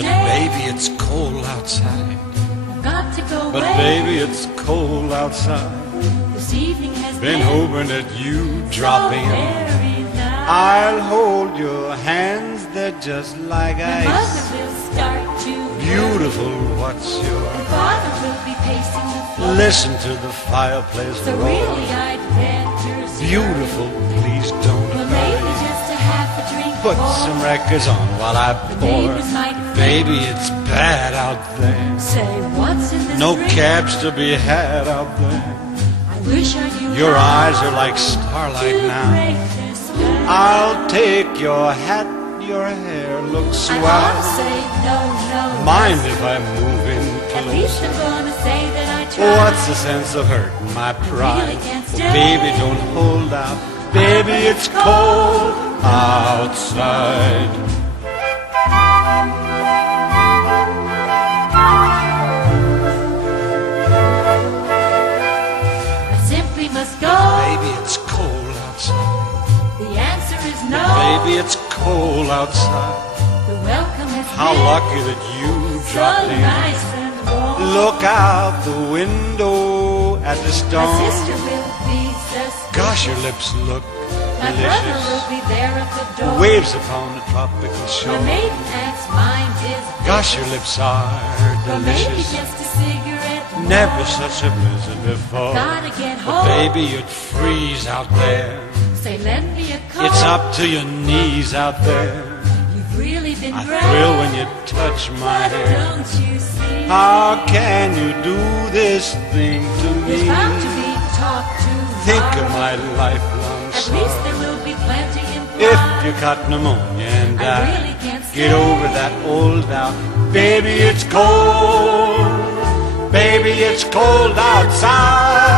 But stay. baby, it's cold outside. I've got to go But away. baby, it's cold outside. This evening has Been hoping that you so drop in. very nice. I'll hold your hands, they're just like My mother ice. will start to Beautiful, what's your... Father will be pacing the floor. Listen to the fireplace So roar. really I'd better start. Beautiful, please don't Well, maybe hurry. just a half a drink Put more. some records on while I The pour. neighbors might Baby, it's bad out there. say, what's in this No drink? cabs to be had out there. I wish I knew Your how eyes are like starlight to now. break this spell. I'll take your hat, your hair looks I swell. wanna say no, no. Mind yes. if I move in At least close? I'm gonna say that I tried. What's the sense of hurting my pride? really can't Well, stay. baby, don't hold out. Baby, it's cold outside. I simply must go. Baby, it's cold outside. The answer is no. Baby, it's cold outside. The welcome has How been lucky that you so dropped in. nice and warm. Look out the window at the My storm. sister will be suspicious. Gosh, your lips look My brother will delicious. be there at the door. Waves upon the tropical My shore. maiden aunt's mind is Gosh, your lips are But maybe delicious. just a cigarette more. Never such a blizzard before. Gotta get But home. baby, you'd freeze out there. Say, lend me a coat. It's up to your knees out there. You've really been I great. thrill when you touch my But hair. don't you see? How can you do this thing to There's me? bound to be talk to Think of my lifelong At least sorrow. there will be plenty in If pride. you got pneumonia and I die, really can't get stay. over that old doubt. Baby, it's cold. Baby, it's cold outside.